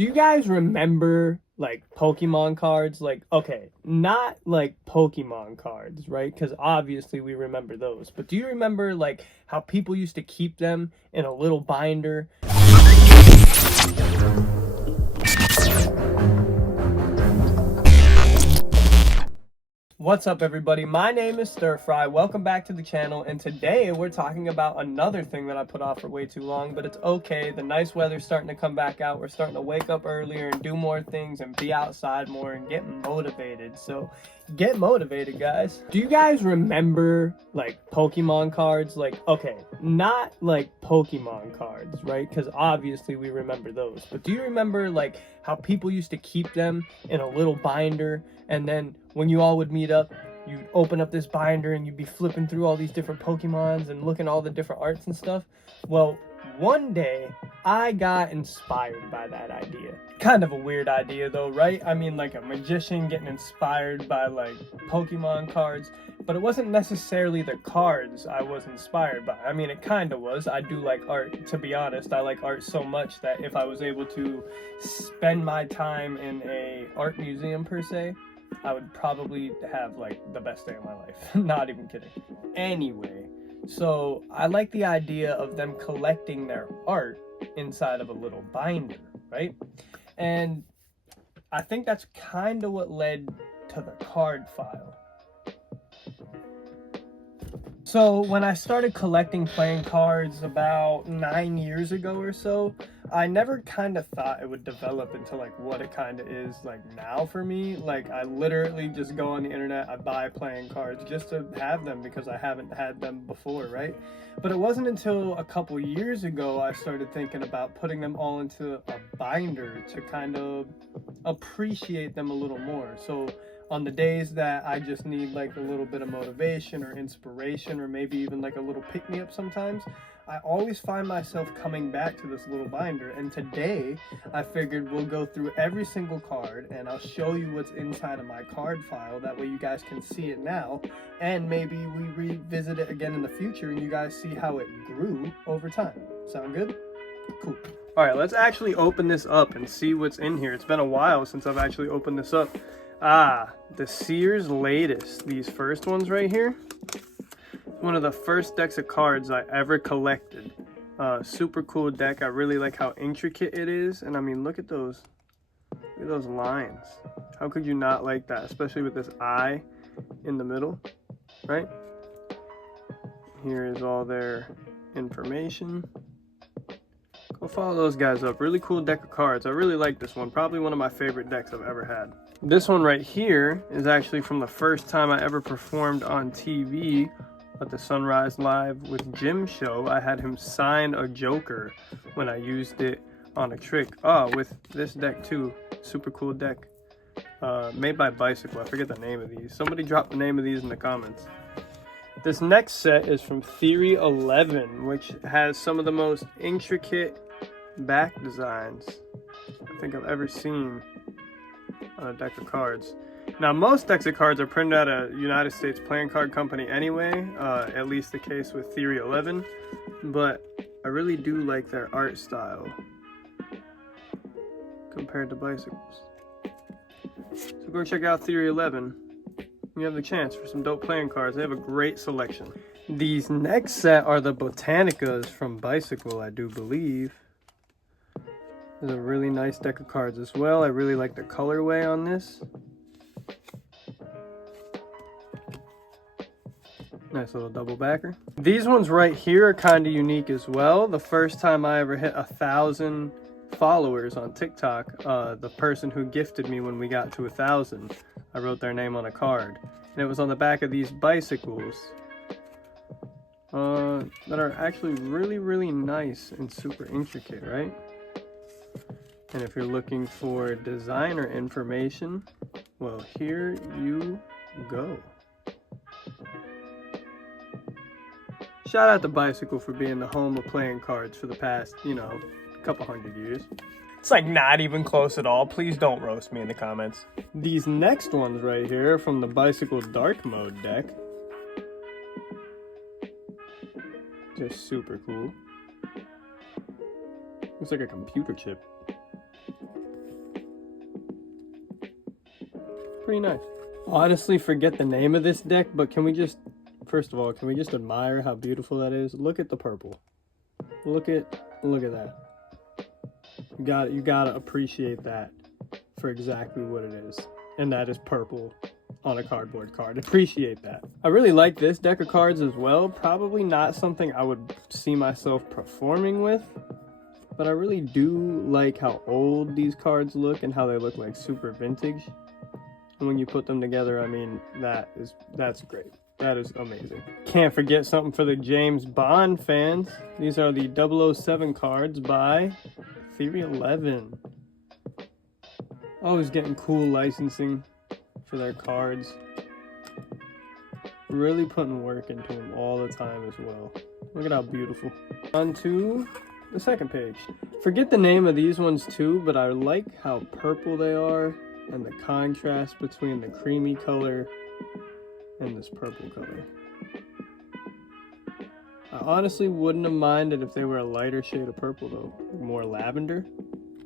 Do you guys remember like Pokemon cards? Like, okay, not like Pokemon cards, right? Because obviously we remember those. But do you remember like how people used to keep them in a little binder? What's up, everybody? My name is Stir Fry. Welcome back to the channel, and today we're talking about another thing that I put off for way too long, but it's okay. The nice weather's starting to come back out. We're starting to wake up earlier and do more things and be outside more and get motivated. So get motivated, guys. Do you guys remember like Pokemon cards? Like, okay, not like Pokemon cards, right? Because obviously we remember those. But do you remember like how people used to keep them in a little binder, and then when you all would meet up, you'd open up this binder and you'd be flipping through all these different Pokemons and looking at all the different arts and stuff? Well, one day I got inspired by that idea. Kind of a weird idea though, right? I mean, like a magician getting inspired by like Pokemon cards, but it wasn't necessarily the cards I was inspired by. I mean, it kind of was. I do like art, to be honest. I like art so much that if I was able to spend my time in a art museum per se, I would probably have like the best day of my life. Not even kidding. Anyway, so I like the idea of them collecting their art inside of a little binder, right? And I think that's kind of what led to the card file. So when I started collecting playing cards about 9 years ago or so, I never kind of thought it would develop into like what it kind of is like now for me. Like I literally just go on the internet, I buy playing cards just to have them because I haven't had them before, right? But it wasn't until a couple years ago I started thinking about putting them all into a binder to kind of appreciate them a little more. So on the days that I just need like a little bit of motivation or inspiration, or maybe even like a little pick-me-up sometimes, I always find myself coming back to this little binder. And today I figured we'll go through every single card and I'll show you what's inside of my card file. That way you guys can see it now, and maybe we revisit it again in the future and you guys see how it grew over time. Sound good? Cool. All right, let's actually open this up and see what's in here. It's been a while since I've actually opened this up. The Sears Latest. These first ones right here. One of the first decks of cards I ever collected. Super cool deck. I really like how intricate it is. And I mean, look at those lines. How could you not like that? Especially with this eye in the middle, right? Here is all their information. Go follow those guys up. Really cool deck of cards. I really like this one. Probably one of my favorite decks I've ever had. This one right here is actually from the first time I ever performed on TV at the Sunrise Live with Jim show. I had him sign a Joker when I used it on a trick. Oh, with this deck too. Super cool deck. Made by Bicycle. I forget the name of these. Somebody drop the name of these in the comments. This next set is from Theory 11, which has some of the most intricate back designs I think I've ever seen on a deck of cards. Now, most decks of cards are printed at a United States playing card company anyway, at least the case with Theory 11, but I really do like their art style compared to Bicycles. So go check out Theory 11. You have the chance for some dope playing cards. They have a great selection. These next set are the Botanicas from Bicycle, I do believe. There's a really nice deck of cards as well. I really like the colorway on this. Nice little double backer. These ones right here are kind of unique as well. The first time I ever hit 1,000 followers on TikTok, the person who gifted me when we got to 1,000, I wrote their name on a card. And it was on the back of these Bicycles that are actually really, really nice and super intricate, right? And if you're looking for designer information, well, here you go. Shout out to Bicycle for being the home of playing cards for the past, couple hundred years. It's like not even close at all. Please don't roast me in the comments. These next ones right here are from the Bicycle Dark Mode deck. Just super cool. Looks like a computer chip. pretty nice. Honestly, forget the name of this deck, but can we just, first of all, can we just admire how beautiful that is? Look at the purple. Look at that. You gotta appreciate that for exactly what it is. And that is purple on a cardboard card. Appreciate that. I really like this deck of cards as well. Probably not something I would see myself performing with, but I really do like how old these cards look and how they look like super vintage. And when you put them together, I mean, that's great. That is amazing. Can't forget something for the James Bond fans. These are the 007 cards by Theory 11. Always getting cool licensing for their cards. Really putting work into them all the time as well. Look at how beautiful. On to the second page. Forget the name of these ones too, but I like how purple they are and the contrast between the creamy color and this purple color. I honestly wouldn't have minded if they were a lighter shade of purple though, more lavender.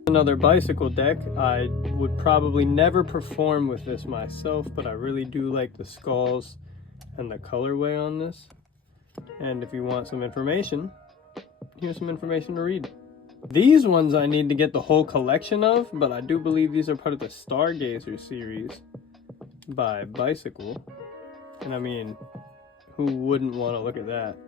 Another bicycle deck. I would probably never perform with this myself, but I really do like the skulls and the colorway on this. And if you want some information, here's some information to read. These ones I need to get the whole collection of, but I do believe these are part of the Stargazer series by Bicycle. And I mean, who wouldn't want to look at that?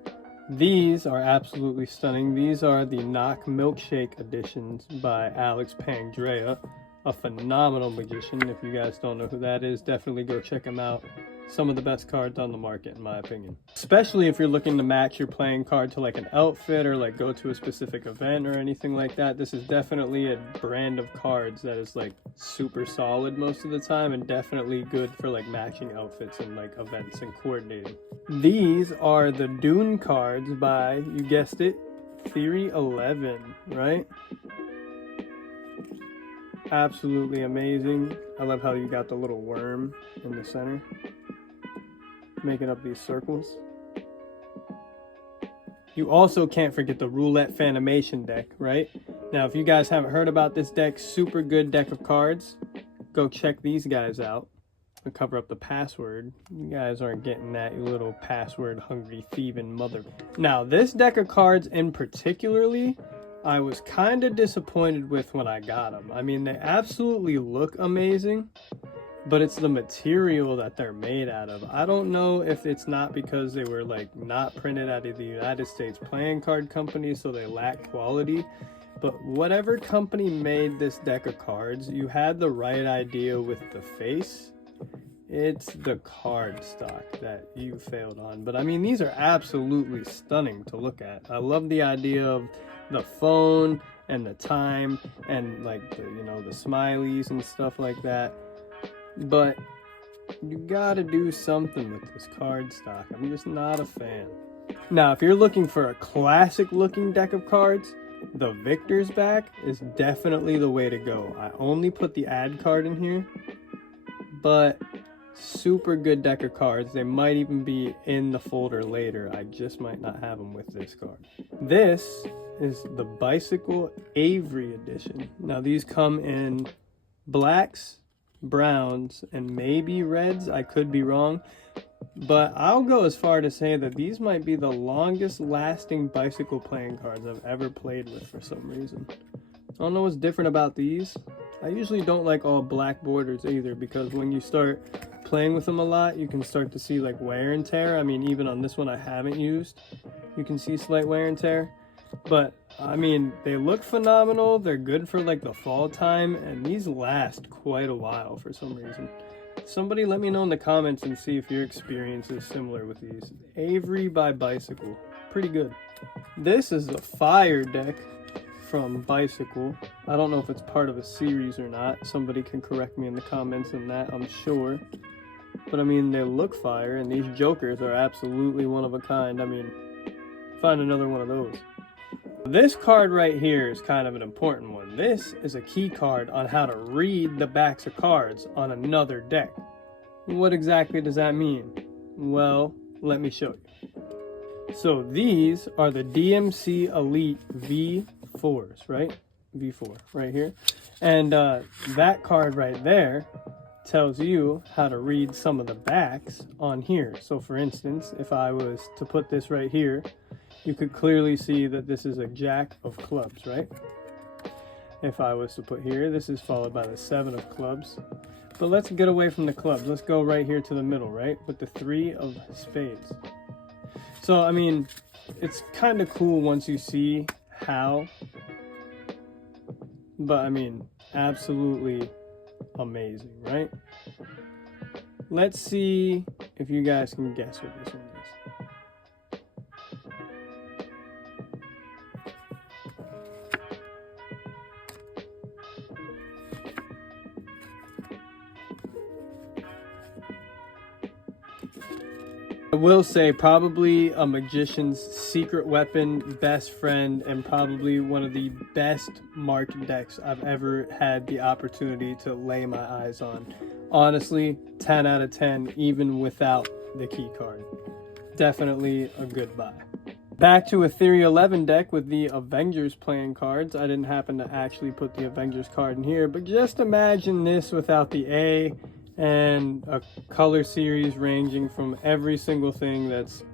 These are absolutely stunning. These are the Knock Milkshake editions by Alex Pangrea, a phenomenal magician. If you guys don't know who that is, definitely go check him out. Some of the best cards on the market, in my opinion. Especially if you're looking to match your playing card to like an outfit or like go to a specific event or anything like that. This is definitely a brand of cards that is like super solid most of the time and definitely good for like matching outfits and like events and coordinating. These are the Dune cards by, you guessed it, Theory 11, right? Absolutely amazing. I love how you got the little worm in the center, making up these circles. You also can't forget the Roulette Phantomation deck, right? Now, if you guys haven't heard about this deck, super good deck of cards, go check these guys out and cover up the password. You guys aren't getting that, you little password hungry thieving mother. Now, this deck of cards in particularly, I was kind of disappointed with when I got them. I mean, they absolutely look amazing, but it's the material that they're made out of. I don't know if it's not because they were like not printed out of the United States playing card company, so they lack quality. But whatever company made this deck of cards, you had the right idea with the face. It's the card stock that you failed on. But I mean, these are absolutely stunning to look at. I love the idea of the phone and the time and like the, you know, the smileys and stuff like that. But you gotta do something with this card stock. I'm just not a fan. Now, if you're looking for a classic looking deck of cards, the Victor's back is definitely the way to go. I only put the ad card in here, but super good deck of cards. They might even be in the folder later. I just might not have them with this card. This is the Bicycle Avery edition. Now these come in blacks, browns, and maybe reds. I could be wrong, but I'll go as far to say that these might be the longest lasting Bicycle playing cards I've ever played with for some reason. I don't know what's different about these. I usually don't like all black borders either, because when you start playing with them a lot, you can start to see like wear and tear. I mean, even on this one I haven't used, you can see slight wear and tear. But I mean, they look phenomenal. They're good for like the fall time, and these last quite a while for some reason. Somebody let me know in the comments and see if your experience is similar with these. Avery by Bicycle, pretty good. This is the Fire deck from Bicycle. I don't know if it's part of a series or not. Somebody can correct me in the comments on that, I'm sure. But I mean, they look fire, and these jokers are absolutely one of a kind. I mean, find another one of those. This card right here is kind of an important one. This is a key card on how to read the backs of cards on another deck. What exactly does that mean? Well, let me show you. So these are the DMC Elite V4s, right? V4 right here. And that card right there tells you how to read some of the backs on here. So for instance, if I was to put this right here, you could clearly see that this is a jack of clubs, right? If I was to put here, this is followed by the 7 of clubs. But let's get away from the clubs. Let's go right here to the middle, right? With the 3 of spades. So, I mean, it's kind of cool once you see how. But, I mean, absolutely amazing, right? Let's see if you guys can guess what this one is. I will say probably a magician's secret weapon, best friend, and probably one of the best marked decks I've ever had the opportunity to lay my eyes on. Honestly, 10 out of 10, even without the key card. Definitely a good buy. Back to a Theory 11 deck with the Avengers playing cards. I didn't happen to actually put the Avengers card in here, but just imagine this without the A, and a color series ranging from every single thing that's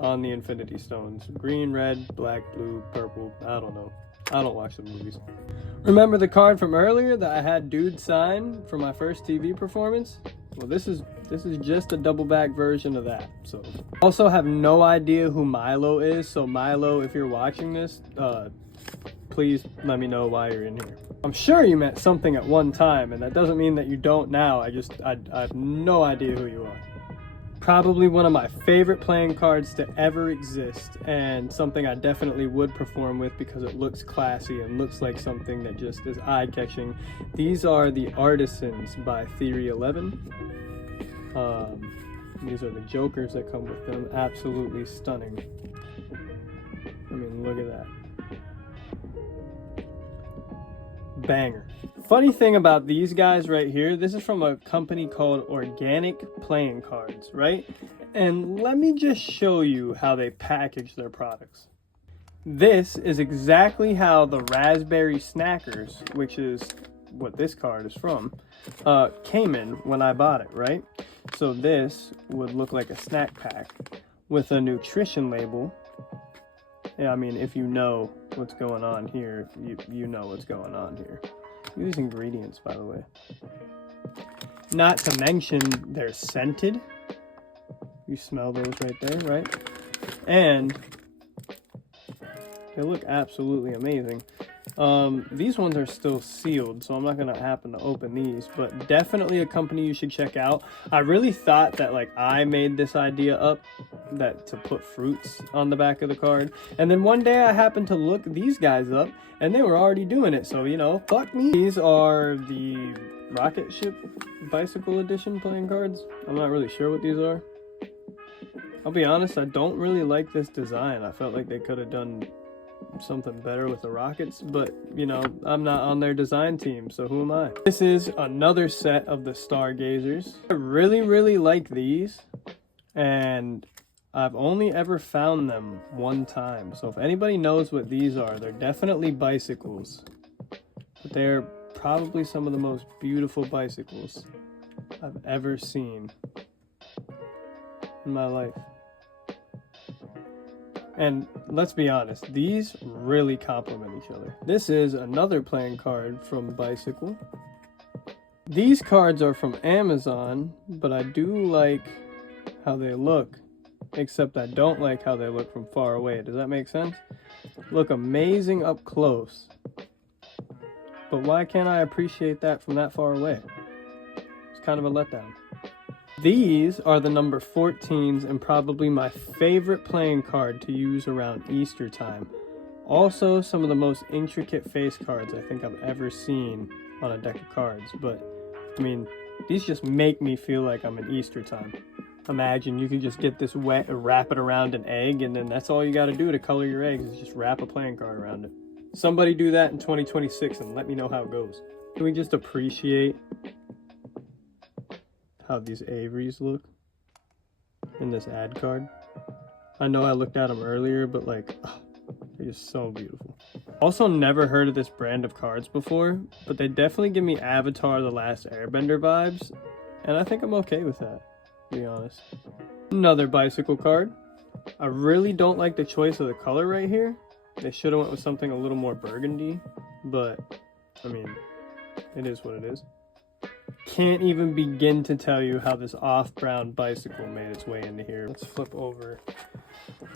on the Infinity Stones. Green, red, black, blue, purple, I don't know. I don't watch the movies. Remember the card from earlier that I had dude sign for my first TV performance? Well, this is just a double back version of that. So, also have no idea who Milo is. So Milo, if you're watching this, please let me know why you're in here. I'm sure you meant something at one time, and that doesn't mean that you don't now. I have no idea who you are. Probably one of my favorite playing cards to ever exist, and something I definitely would perform with because it looks classy and looks like something that just is eye-catching. These are the Artisans by Theory 11. These are the jokers that come with them. Absolutely stunning. I mean, look at that. Banger. Funny thing about these guys right here, this is from a company called Organic Playing Cards, right? And let me just show you how they package their products. This is exactly how the Raspberry Snackers, which is what this card is from, came in when I bought it, right? So this would look like a snack pack with a nutrition label. Yeah, I mean, if you know what's going on here, you know what's going on here. These ingredients, by the way. Not to mention, they're scented. You smell those right there, right? And they look absolutely amazing. These ones are still sealed, so I'm not gonna happen to open these, but definitely a company you should check out. I really thought that like I made this idea up, that to put fruits on the back of the card, and then one day I happened to look these guys up and they were already doing it, so you know, fuck me. These are the Rocket Ship Bicycle Edition playing cards. I'm not really sure what these are. I'll be honest, I don't really like this design. I felt like they could have done something better with the rockets, but you know, I'm not on their design team, so who am I? This is another set of the Stargazers. I really like these, and I've only ever found them one time, so if anybody knows what these are, they're definitely bicycles, but they're probably some of the most beautiful bicycles I've ever seen in my life. And let's be honest, these really complement each other. This is another playing card from Bicycle. These cards are from Amazon, but I do like how they look, except I don't like how they look from far away. Does that make sense? Look amazing up close, but why can't I appreciate that from that far away? It's kind of a letdown. These are the number 14s and probably my favorite playing card to use around Easter time. Also, some of the most intricate face cards I think I've ever seen on a deck of cards. But, I mean, these just make me feel like I'm in Easter time. Imagine you could just get this wet, wrap it around an egg, and then that's all you got to do to color your eggs is just wrap a playing card around it. Somebody do that in 2026 and let me know how it goes. Can we just appreciate how these Averys look in this ad card? I know I looked at them earlier, but like, they're just so beautiful. Also never heard of this brand of cards before, but they definitely give me Avatar: The Last Airbender vibes. And I think I'm okay with that, to be honest. Another bicycle card. I really don't like the choice of the color right here. They should have went with something a little more burgundy, but I mean, it is what it is. Can't even begin to tell you how this off-brown bicycle made its way into here. Let's flip over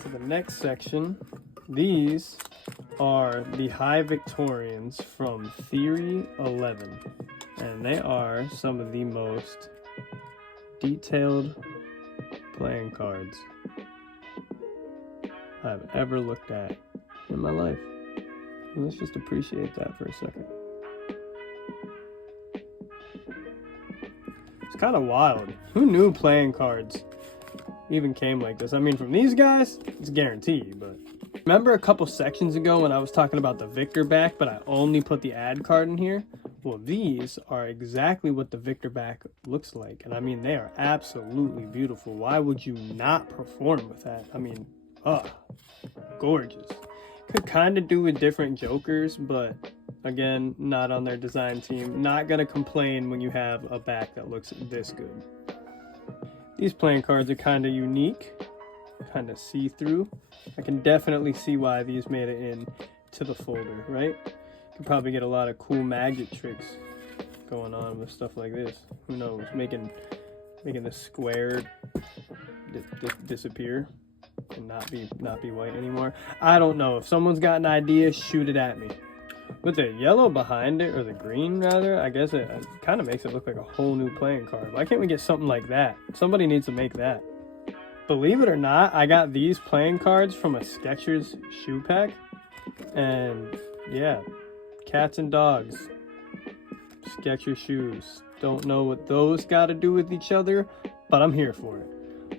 to the next section. These are the High Victorians from Theory 11, and they are some of the most detailed playing cards I've ever looked at in my life. And let's just appreciate that for a second. It's kind of wild. Who knew playing cards even came like this? I mean, from these guys, it's guaranteed, but remember a couple sections ago when I was talking about the Victor back, but I only put the ad card in here? Well, these are exactly what the Victor back looks like. And I mean, they are absolutely beautiful. Why would you not perform with that? I mean, gorgeous. Could kind of do with different jokers, but again, not on their design team. Not gonna complain when you have a back that looks this good. These playing cards are kind of unique, kind of see-through. I can definitely see why these made it in to the folder, right? Could probably get a lot of cool magic tricks going on with stuff like this. Who knows? Making the square disappear and not be white anymore. I don't know. If someone's got an idea, shoot it at me. With the yellow behind it, or the green rather, I guess it kind of makes it look like a whole new playing card. Why can't we get something like that? Somebody needs to make that. Believe it or not, I got these playing cards from a Skechers shoe pack. And yeah, cats and dogs, Skechers shoes. Don't know what those got to do with each other, but I'm here for it.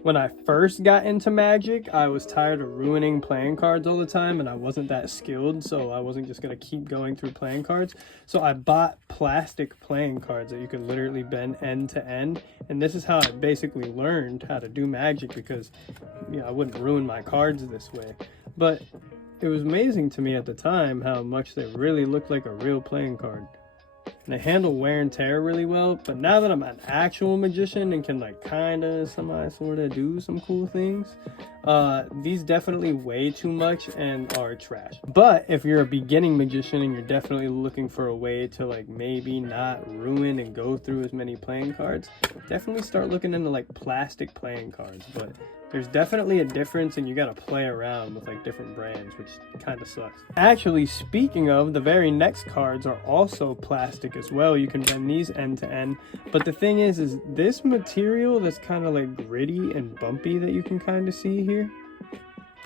When I first got into Magic, I was tired of ruining playing cards all the time, and I wasn't that skilled, so I wasn't just going to keep going through playing cards. So I bought plastic playing cards that you could literally bend end to end, and this is how I basically learned how to do Magic, because I wouldn't ruin my cards this way. But it was amazing to me at the time how much they really looked like a real playing card. And they handle wear and tear really well, but now that I'm an actual magician and can like kind of sort of do some cool things, these definitely weigh too much and are trash. But if you're a beginning magician and you're definitely looking for a way to like maybe not ruin and go through as many playing cards, definitely start looking into like plastic playing cards. But there's definitely a difference, and you gotta play around with like different brands, which kind of sucks. Actually, speaking of, the very next cards are also plastic as well. You can bend these end to end, but the thing is this material that's kind of like gritty and bumpy that you can kind of see here,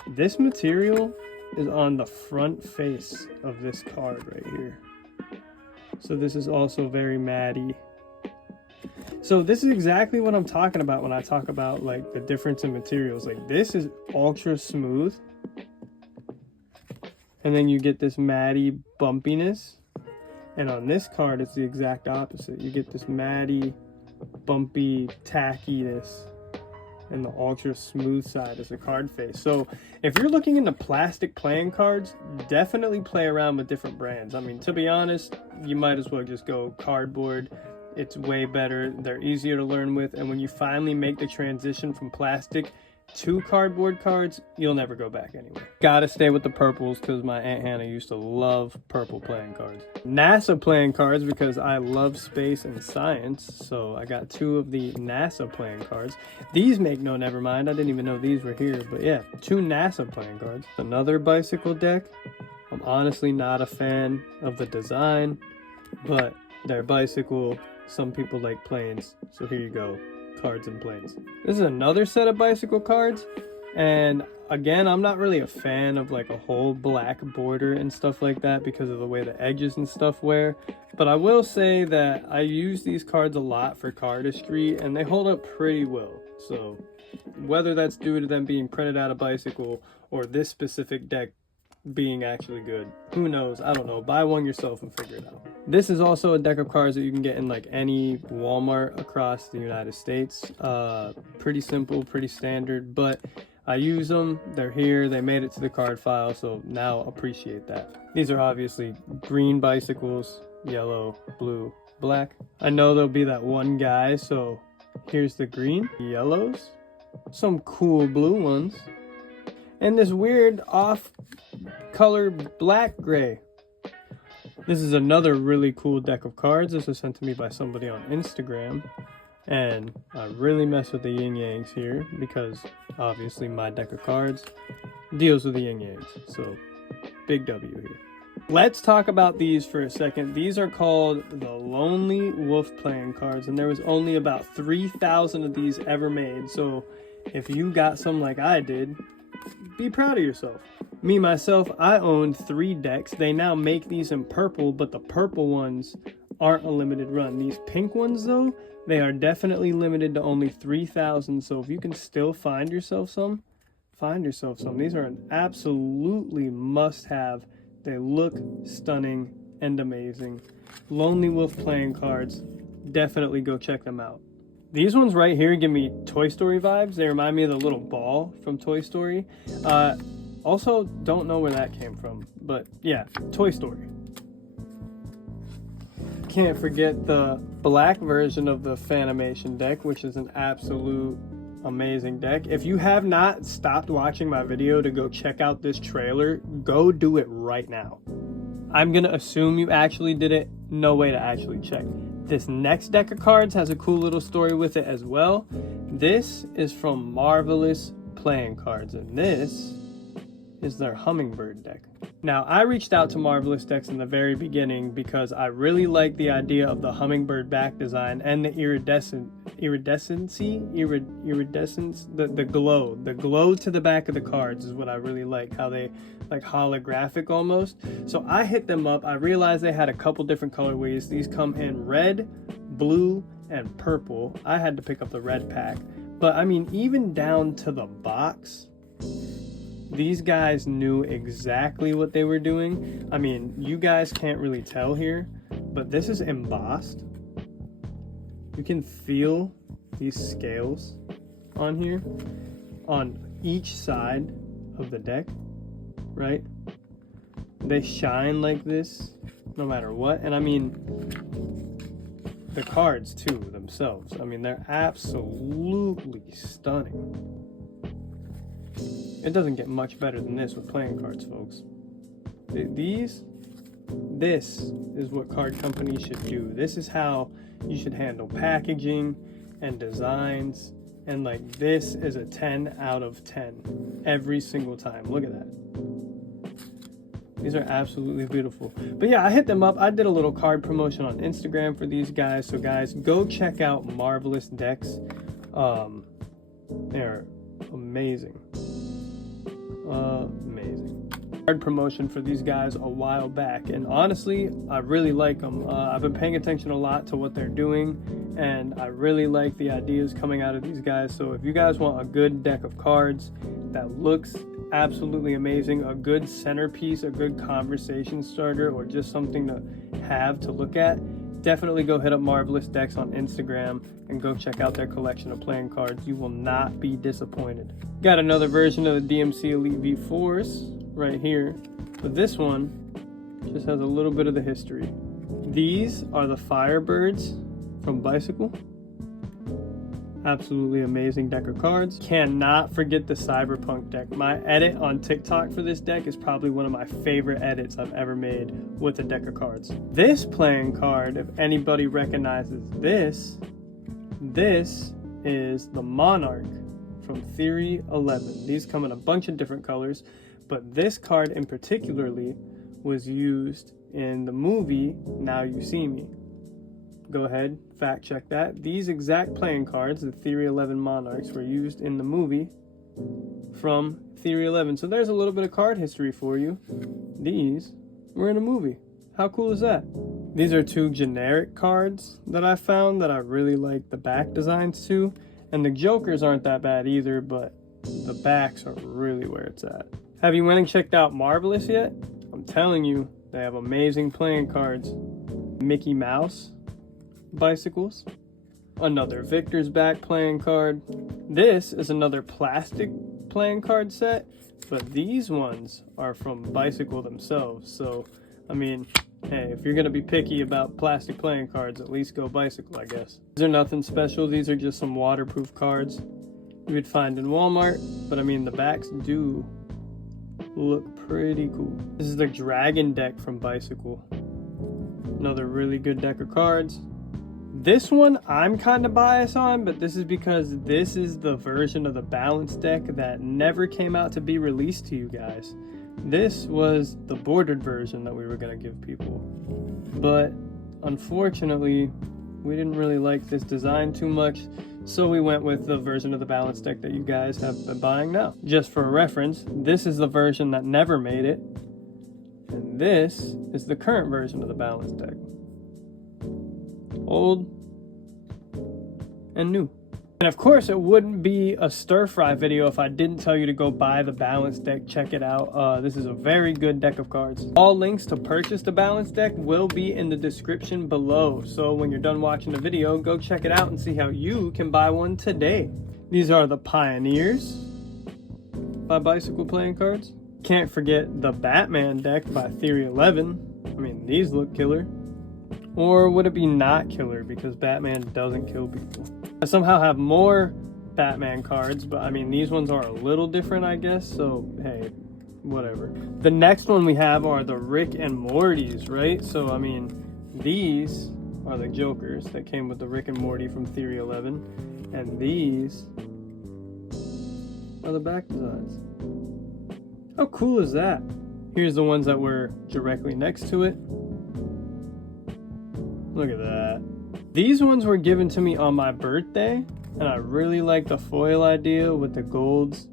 this material is on the front face of this card right here. So this is also very matty. So this is exactly what I'm talking about when I talk about like the difference in materials. Like this is ultra smooth, and then you get this matty bumpiness. And on this card, it's the exact opposite. You get this matty, bumpy tackiness, and the ultra smooth side is the card face. So if you're looking into plastic playing cards, definitely play around with different brands. I mean, to be honest, you might as well just go cardboard. It's way better. They're easier to learn with. And when you finally make the transition from plastic to cardboard cards, you'll never go back anyway. Gotta stay with the purples because my Aunt Hannah used to love purple playing cards. NASA playing cards because I love space and science. So I got 2 of the NASA playing cards. These make no never mind. I didn't even know these were here. But yeah, 2 NASA playing cards. Another bicycle deck. I'm honestly not a fan of the design, but they're bicycle. Some people like planes, so here you go, cards and planes. This is another set of bicycle cards, and again, I'm not really a fan of like a whole black border and stuff like that because of the way the edges and stuff wear, but I will say that I use these cards a lot for cardistry, and they hold up pretty well. So whether that's due to them being printed out of bicycle or this specific deck being actually good, who knows? I don't know. Buy one yourself and figure it out. This is also a deck of cards that you can get in like any Walmart across the United States. Pretty simple, pretty standard, but I use them. They're here. They made it to the card file, so now appreciate that. These are obviously green bicycles, yellow, blue, black. I know there'll be that one guy, so Here's the green, yellows, some cool blue ones, and this weird off-color black gray. This is another really cool deck of cards. This was sent to me by somebody on Instagram, and I really mess with the yin yangs here because obviously my deck of cards deals with the yin yangs, so big W here. Let's talk about these for a second. These are called the Lonely Wolf playing cards, and there was only about 3,000 of these ever made, so if you got some like I did, be proud of yourself. Me, myself, I owned 3 decks. They now make these in purple, but the purple ones aren't a limited run. These pink ones, though, they are definitely limited to only 3,000, so if you can still find yourself some, find yourself some. These are an absolutely must-have. They look stunning and amazing. Lonely Wolf playing cards, definitely go check them out. These ones right here give me Toy Story vibes. They remind me of the little ball from Toy Story. Also, don't know where that came from, but yeah, Toy Story. Can't forget the black version of the Fanimation deck, which is an absolute amazing deck. If you have not stopped watching my video to go check out this trailer, go do it right now. I'm gonna assume you actually did it. No way to actually check. This next deck of cards has a cool little story with it as well. This is from Marvelous Playing Cards, and this is their Hummingbird deck. Now, I reached out to Marvelous Decks in the very beginning because I really like the idea of the hummingbird back design and the the glow to the back of the cards is what I really like, how they like holographic almost. So I hit them up. I realized they had a couple different colorways. These come in red, blue, and purple. I had to pick up the red pack, but I mean, even down to the box, these guys knew exactly what they were doing. I mean, you guys can't really tell here, but this is embossed. You can feel these scales on here, on each side of the deck, right? They shine like this no matter what. And I mean, the cards too themselves, I mean, they're absolutely stunning. It doesn't get much better than this with playing cards, folks. This is what card companies should do. This is how you should handle packaging and designs. And like, this is a 10 out of 10 every single time. Look at that. These are absolutely beautiful. But yeah, I hit them up. I did a little card promotion on Instagram for these guys. So guys, go check out Marvelous Decks. They're amazing. Amazing. Card promotion for these guys a while back, and honestly, I really like them. I've been paying attention a lot to what they're doing, and I really like the ideas coming out of these guys. So if you guys want a good deck of cards that looks absolutely amazing, a good centerpiece, a good conversation starter, or just something to have to look at, definitely go hit up Marvelous Decks on Instagram and go check out their collection of playing cards. You will not be disappointed. Got another version of the DMC Elite V4s right here, but this one just has a little bit of the history. These are the Firebirds from Bicycle. Absolutely amazing deck of cards. Cannot forget the Cyberpunk deck. My edit on TikTok for this deck is probably one of my favorite edits I've ever made with a deck of cards. This playing card, if anybody recognizes this is the Monarch from Theory 11. These come in a bunch of different colors, but this card in particularly was used in the movie Now You See Me. Go ahead, fact check that. These exact playing cards, the Theory 11 Monarchs, were used in the movie from Theory 11. So there's a little bit of card history for you. These were in a movie. How cool is that? These are 2 generic cards that I found that I really like the back designs to. And the jokers aren't that bad either, but the backs are really where it's at. Have you went and checked out Marvelous yet? I'm telling you, they have amazing playing cards. Mickey Mouse bicycles. Another Victor's Back playing card. This is another plastic playing card set, but these ones are from Bicycle themselves. So, I mean, hey, if you're gonna be picky about plastic playing cards, at least go Bicycle, I guess. These are nothing special. These are just some waterproof cards you would find in Walmart, but I mean, the backs do look pretty cool. This is the Dragon deck from Bicycle. Another really good deck of cards. This one I'm kind of biased on, but this is because this is the version of the Balance deck that never came out to be released to you guys. This was the bordered version that we were going to give people. But unfortunately, we didn't really like this design too much, so we went with the version of the Balance deck that you guys have been buying now. Just for reference, this is the version that never made it, and this is the current version of the Balance deck. Old and new. And of course, it wouldn't be a stir fry video if I didn't tell you to go buy the Balance deck. Check it out. This is a very good deck of cards. All links to purchase the Balance deck will be in the description below. So when you're done watching the video, go check it out and see how you can buy one today. These are the Pioneers by Bicycle playing cards. Can't forget the Batman deck by Theory 11. I mean, these look killer. Or would it be not killer because Batman doesn't kill people? I somehow have more Batman cards, but I mean, these ones are a little different, I guess, so hey, whatever. The next one we have are the Rick and Mortys, right? So, I mean, these are the Jokers that came with the Rick and Morty from Theory 11, and these are the back designs. How cool is that? Here's the ones that were directly next to it. Look at that. These ones were given to me on my birthday, and I really like the foil idea with the golds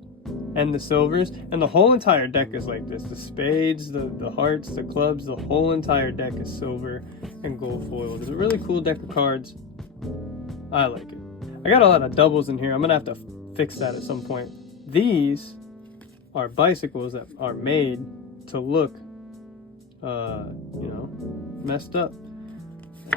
and the silvers. And the whole entire deck is like this. The spades, the hearts, the clubs, the whole entire deck is silver and gold foiled. It's a really cool deck of cards. I like it. I got a lot of doubles in here. I'm gonna have to fix that at some point. These are bicycles that are made to look, messed up.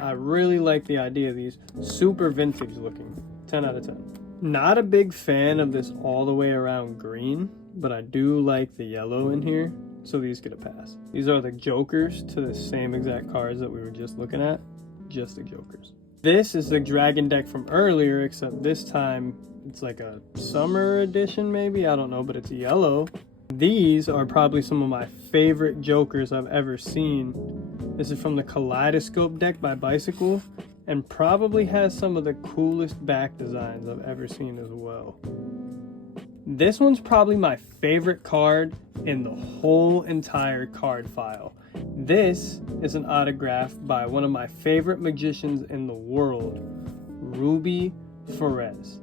I really like the idea of these. Super vintage looking. 10 out of 10. Not a big fan of this all the way around green, but I do like the yellow in here, so these get a pass. These are the Jokers to the same exact cards that we were just looking at. Just the Jokers. This is the Dragon deck from earlier, except this time it's like a summer edition maybe? I don't know, but it's yellow. These are probably some of my favorite Jokers I've ever seen. This is from the Kaleidoscope deck by Bicycle, and probably has some of the coolest back designs I've ever seen as well. This one's probably my favorite card in the whole entire card file. This is an autograph by one of my favorite magicians in the world, Ruby Perez.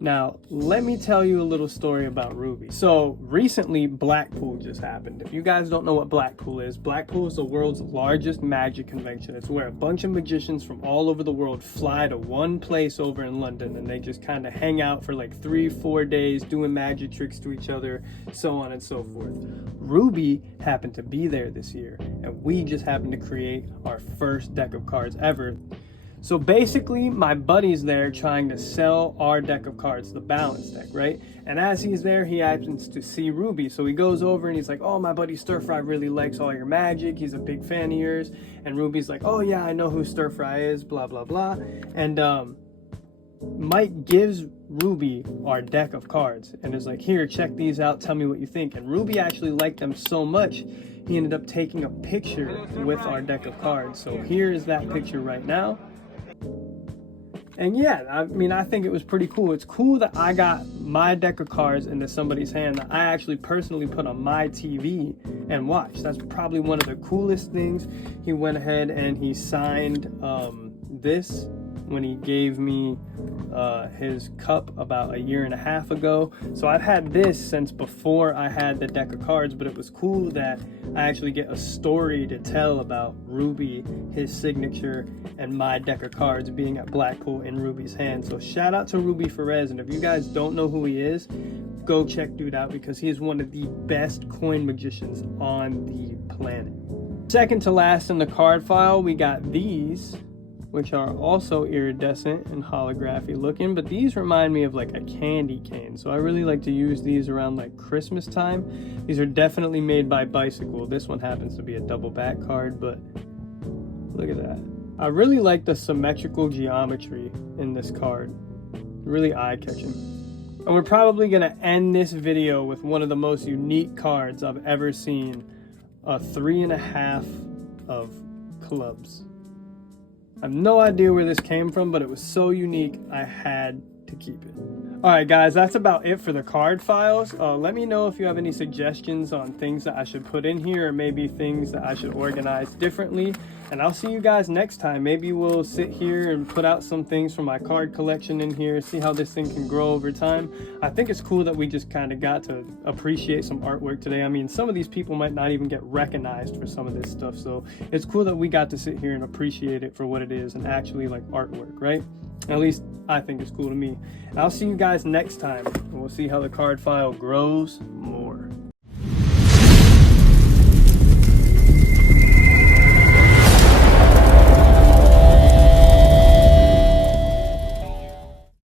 Now, let me tell you a little story about Ruby. So recently, Blackpool just happened. If you guys don't know what Blackpool is the world's largest magic convention. It's where a bunch of magicians from all over the world fly to one place over in London, and they just kind of hang out for like 3-4 days doing magic tricks to each other, so on and so forth. Ruby happened to be there this year, and we just happened to create our first deck of cards ever. So basically, my buddy's there trying to sell our deck of cards, the Balance deck, right? And as he's there, he happens to see Ruby. So he goes over and he's like, oh, my buddy Stir Fry really likes all your magic. He's a big fan of yours. And Ruby's like, oh yeah, I know who Stir Fry is, blah, blah, blah. And Mike gives Ruby our deck of cards and is like, here, check these out, tell me what you think. And Ruby actually liked them so much, he ended up taking a picture with our deck of cards. So here is that picture right now. And yeah, I mean, I think it was pretty cool. It's cool that I got my deck of cards into somebody's hand that I actually personally put on my TV and watched. That's probably one of the coolest things. He went ahead and he signed this when he gave me his cup about 1.5 years ago. So I've had this since before I had the deck of cards, but it was cool that I actually get a story to tell about Ruby, his signature, and my deck of cards being at Blackpool in Ruby's hand. So shout out to Ruby Perez, and if you guys don't know who he is, go check dude out because he is one of the best coin magicians on the planet. Second to last in the card file, we got these, which are also iridescent and holography looking, but these remind me of like a candy cane. So I really like to use these around like Christmas time. These are definitely made by Bicycle. This one happens to be a double back card, but Look at that. I really like the symmetrical geometry in this card. Really eye-catching. And we're probably gonna end this video with one of the most unique cards I've ever seen. A 3.5 of clubs. I have no idea where this came from, but it was so unique, I had to keep it. Alright guys, that's about it for the card files. Let me know if you have any suggestions on things that I should put in here, or maybe things that I should organize differently. And I'll see you guys next time. Maybe we'll sit here and put out some things from my card collection in here, see how this thing can grow over time. I think it's cool that we just kind of got to appreciate some artwork today. I mean, some of these people might not even get recognized for some of this stuff, so it's cool that we got to sit here and appreciate it for what it is and actually like artwork, right? At least I think it's cool to me. I'll see you guys next time, and we'll see how the card file grows more.